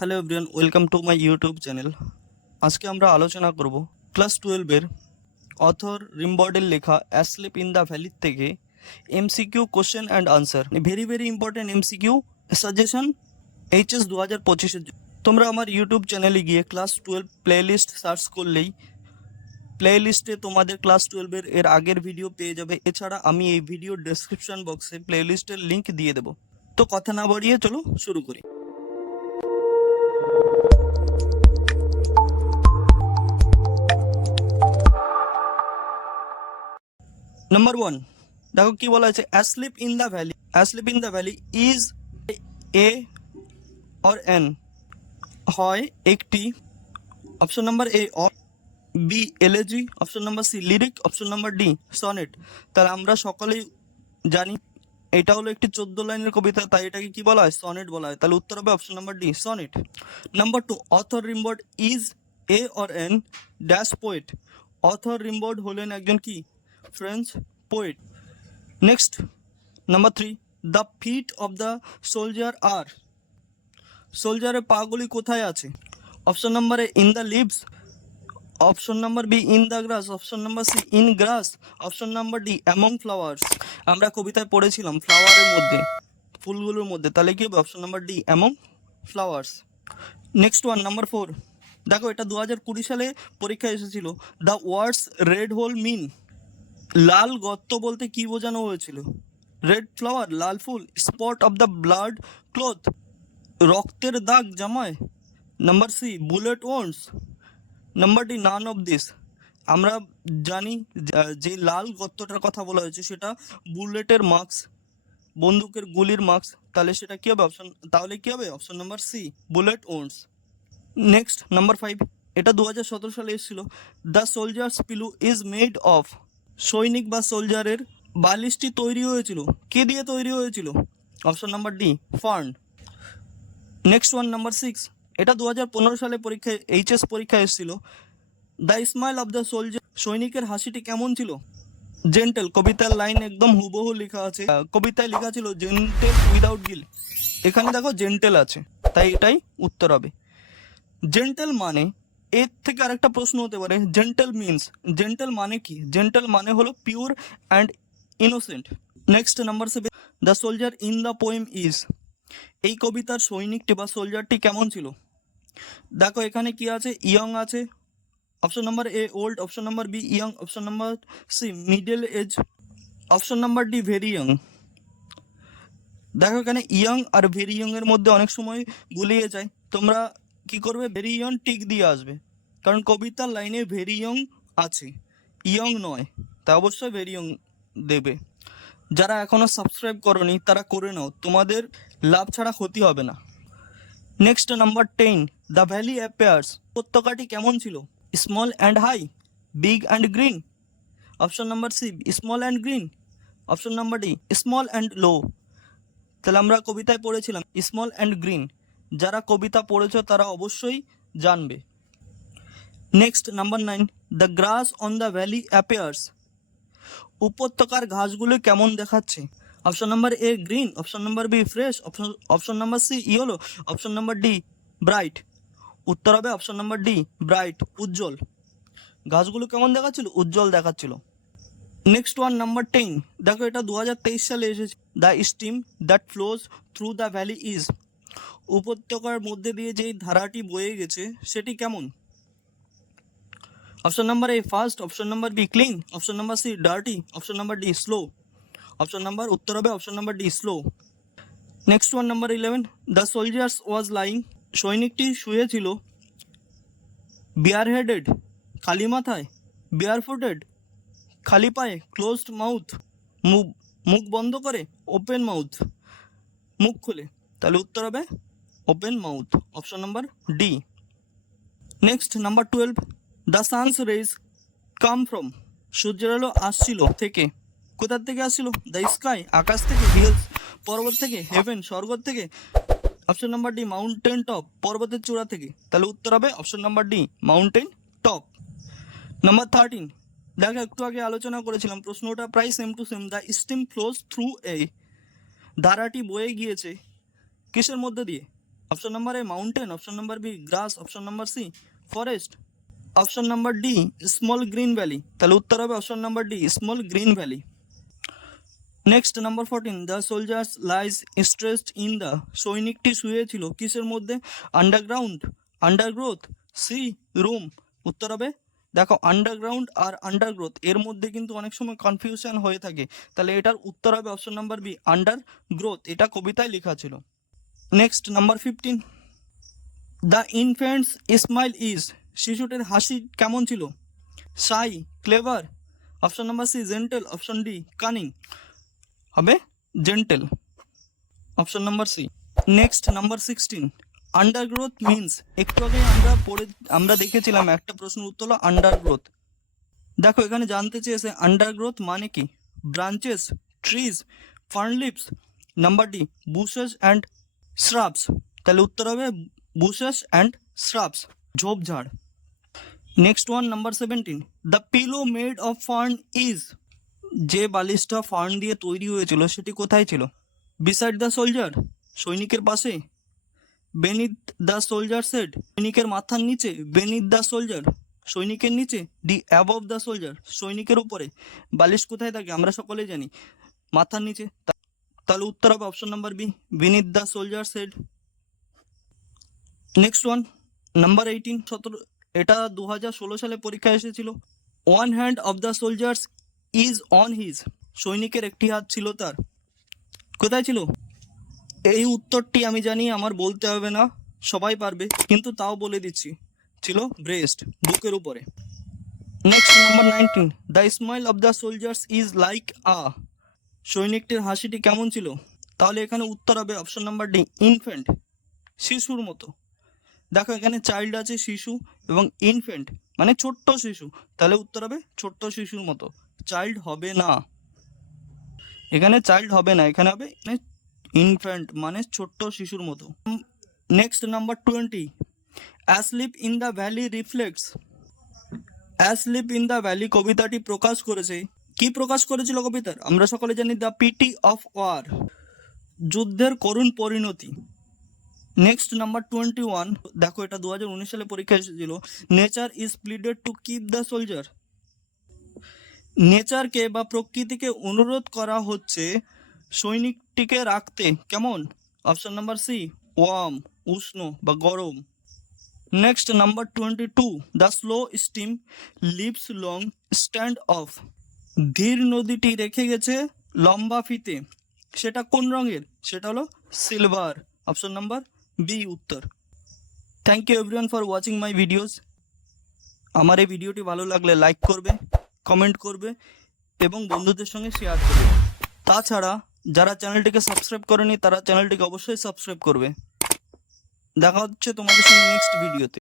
Hello everyone, welcome to my YouTube channel. আজকে আমরা আলোচনা করব ক্লাস 12-এর অথর রিম্বর্ডের লেখা অ্যাসলিপ ইন দ্য ভ্যালি থেকে MCQ question and answer, very very important MCQ suggestion HS 2025-এর জন্য। তোমরা আমার ইউটিউব চ্যানেলে গিয়ে ক্লাস 12 প্লেলিস্ট সার্চ করলেই প্লেলিস্টে তোমাদের ক্লাস 12-এর আগের ভিডিও পেয়ে যাবে। এছাড়া আমি এই ভিডিও ডেসক্রিপশন বক্সে প্লেলিস্টের লিঙ্ক দিয়ে দেবো। তো কথা না বাড়িয়ে চলো শুরু করি। নাম্বার 1, দেখো কি বলা আছে, asleep in the valley. Asleep in the valley is a or an, হয় একটি, option number A or B elegy, option number C lyric, option number D sonnet. তাহলে আমরা সকলেই জানি এটা হলো একটি 14 লাইনের কবিতা, তাই এটাকে কি বলা হয়, সনেট বলা হয়। তাহলে উত্তর হবে option number D sonnet. Number 2, author Rimbaud is a or an dash poet. Author Rimbaud হলেন একজন কি, French poet. Next number 3, the feet of the soldier are, সোলজারের পাগুলি কোথায় আছে? Option number A in the leaves, option number B in the grass, option number C in grass, option number D among flowers. আমরা কবিতায় পড়েছিলাম ফ্লাওয়ারের মধ্যে, ফুলগুলোর মধ্যে, তাহলে কি হবে option number D among flowers. Next one number 4, দেখো এটা 2020 সালে পরীক্ষায় এসেছিল। The words red hole mean, লাল গর্ত বলতে কি বোঝানো হয়েছিল? রেড ফ্লাওয়ার, লাল ফুল, spot of the blood cloth, রক্তের দাগ জামায়, number C bullet wounds, number D none of this. আমরা জানি যে লাল গর্তটার কথা বলা হয়েছে সেটা বুলেটের মার্কস, বন্দুকের গুলির মার্কস, তাহলে সেটা কি হবে option number C bullet once. Next number 5, এটা 2017 সালে এসেছিল। The soldier's pillow is made of, সৈনিক বা সোলজারের বালিশটি তৈরি হয়েছিল, কে দিয়ে তৈরি হয়েছিল? Option number D fern. Next one number 6, এটা 2015 সালে পরীক্ষায় এইচএস পরীক্ষায় এসেছিল। The smile of the soldier, সৈনিকের হাসিটি কেমন ছিল? জেন্টেল। কবিতার লাইন একদম হুবহু লেখা আছে, কবিতায় লেখা ছিল জেন্টেল উইদাউট গিল, এখানে দেখো জেন্টেল আছে, তাই এটাই উত্তর হবে। জেন্টেল মানে, এর থেকে আরেকটা প্রশ্ন হতে পারে, জেন্টেল মানে কি? জেন্টেল মানে হলো pure and innocent. Next number 7, the soldier in the poem is, এই কবিতার সৈনিকটি বা সোলজারটি কেমন ছিল? দেখো এখানে কি আছে, ইয়ং আছে, option number A old, option number B young, option number C middle age, option number D very young. দেখো এখানে ইয়ং আর ভেরি ইয়ং এর মধ্যে অনেক সময় গুলিয়ে যায়, তোমরা কি করবে, ভেরি ইয়ং টিক দিয়ে আসবে, কারণ কবিতার লাইনে ভেরি ইয়ং আছে, ইয়ং নয়, তা অবশ্যই ভেরি ইয়ং দেবে। যারা এখনো সাবস্ক্রাইব করোনি তারা করে নাও, তোমাদের লাভ ছাড়া ক্ষতি হবে না। Next number 10, the valley appears, উপত্যকাটি কেমন ছিল? Small and high, big and green, option number C small and green, option number D small and low. তাহলে আমরা কবিতায় পড়েছিলাম স্মল অ্যান্ড গ্রিন, যারা কবিতা পড়েছো তারা অবশ্যই জানবে। Next number 9, the grass on the valley appears, উপত্যকার ঘাসগুলো কেমন দেখাচ্ছে? Option number A green, option number B fresh, option number C yellow, option number D bright. উত্তর হবে অপশন নাম্বার ডি ব্রাইট, উজ্জ্বল। ঘাসগুলো কেমন দেখাচ্ছিল? উজ্জ্বল দেখাচ্ছিল। নেক্সট ওয়ান নাম্বার 10, দেখো এটা 2023 সালে এসেছে। The stream that flows through the valley is, উপত্যকার মধ্যে দিয়ে যেই ধারাটি বয়ে গেছে সেটি কেমন? Option number A fast, option number B clean, option number C dirty, option number D slow. উত্তর হবে option number D slow. Next one number 11, the soldiers was lying, সৈনিকটি শুয়েছিল। বিয়ার হেডেড, খালি মাথায়, বিয়ার ফুটেড, খালি পায়ে, ক্লোজড মাউথ, মুখ বন্ধ করে, ওপেন মাউথ, মুখ খুলে। তাহলে উত্তর হবে open mouth, option number D. Next number 12, the sun's rays come from, সূর্যের আলো আসছিল থেকে, কোথার থেকে আসছিল? দ্য স্কাই, আকাশ থেকে, হিলস, পর্বত থেকে, হেভেন, স্বর্গ থেকে, option number D mountain top, পর্বতের চূড়া থেকে। তাহলে উত্তর হবে option number D mountain top. Number 13, দেখো একটু আগে আলোচনা করেছিলাম, প্রশ্নটা প্রায় same to same. The stream flows through a, ধারাটি বয়ে গিয়েছে কিসের মধ্যে দিয়ে? Option number A mountain, option number B grass, option number C forest, option number D small green valley. তাহলে উত্তর হবে option number D small green valley. Next number 14, the soldiers lies stretched in the, সৈনিকটি শুয়েছিল কিসের মধ্যে? Underground, undergrowth, C room. উত্তর হবে দেখো আন্ডারগ্রাউন্ড আর আন্ডারগ্রোথ এর মধ্যে কিন্তু অনেক সময় কনফিউশন হয়ে থাকে, তাহলে এটার উত্তর হবে option number B undergrowth, এটা কবিতায় লেখা ছিল। Next number 15, the infant's smile is, শিশুটির হাসি কেমন ছিল? Shy, clever, option number C gentle, option D cunning. হবে gentle, option number C. Next number 16, undergrowth means, একটু আগে আমরা দেখেছিলাম একটা প্রশ্নের উত্তর হলো আন্ডারগ্রোথ। দেখো এখানে জানতে চেয়েছে আন্ডারগ্রোথ মানে কি? Branches, trees, fern leaves, number D bushes and shrubs. তাহলে উত্তর হবে বুশেস অ্যান্ড শ্রাবস, ঝোপঝাড়। Next one number 17, the pillow made of fern is, যে বালিশটা ফার্ন দিয়ে তৈরি হয়েছিল সেটি কোথায় ছিল? বিসাইড দ্য সোলজার, সৈনিকের পাশে, বেনিথ দ্য সোলজার সেড, সৈনিকের মাথার নিচে, বেনিথ দ্য সোলজার, সৈনিকের নিচে, ডি অ্যাবভ দ্য সোলজার, সৈনিকের উপরে। বালিশ কোথায় থাকে আমরা সকলেই জানি মাথার নিচে, তাহলে উত্তর হবে option number B beneath the soldier shed. Next one number 18, এটা 2016 সালে পরীক্ষা এসেছিল। One hand of the soldiers is on his, সৈনিকের একটি হাত ছিল তার কোথায় ছিল? এই উত্তরটি আমি জানি, আমার বলতে হবে না, সবাই পারবে, কিন্তু তাও বলে দিচ্ছি, ছিল ব্রেস্ট, বুকের উপরে। Next number 19, the smile of the soldiers is like a, সৈনিকটির হাসিটি কেমন ছিল? তাহলে এখানে উত্তর হবে অপশন নাম্বার ডি ইনফ্যান্ট, শিশুর মতো। দেখো এখানে চাইল্ড আছে শিশু এবং ইনফ্যান্ট মানে ছোট্ট শিশু, তাহলে উত্তর হবে ছোট্ট শিশুর মতো, চাইল্ড হবে না, এখানে চাইল্ড হবে না, এখানে হবে ইনফ্যান্ট মানে ছোট্ট শিশুর মতো। Next number 20, asleep in the valley reflects, asleep in the valley কবিতাটি প্রকাশ করেছে, কি প্রকাশ করেছিল কবিতার? আমরা সকলে জানি দ্য পিটি অফ ওয়ার, যুদ্ধের করুণ পরিণতি। নেক্সট নাম্বার 21, দেখো এটা 2019 সালে পরীক্ষা এসেছিল। Nature is pleaded to keep the soldier, নেচারকে বা প্রকৃতিকে অনুরোধ করা হচ্ছে সৈনিকটিকে রাখতে কেমন? অপশন নাম্বার সি ওয়ার্ম, উষ্ণ বা গরম। Next number 22, the slow steam leaves long stand of, ধীর নদীটি রেখে গেছে লম্বা ফিতে, সেটা কোন রঙের? সেটা হলো সিলভার, অপশন নাম্বার বি উত্তর। Thank you everyone for watching my videos. আমার এই ভিডিওটি ভালো লাগলে লাইক করবে, কমেন্ট করবে এবং বন্ধুদের সঙ্গে শেয়ার করবে। তাছাড়া যারা চ্যানেলটিকে সাবস্ক্রাইব করেনি তারা চ্যানেলটিকে অবশ্যই সাবস্ক্রাইব করবে। দেখা হচ্ছে তোমাদের সঙ্গে নেক্সট ভিডিওতে।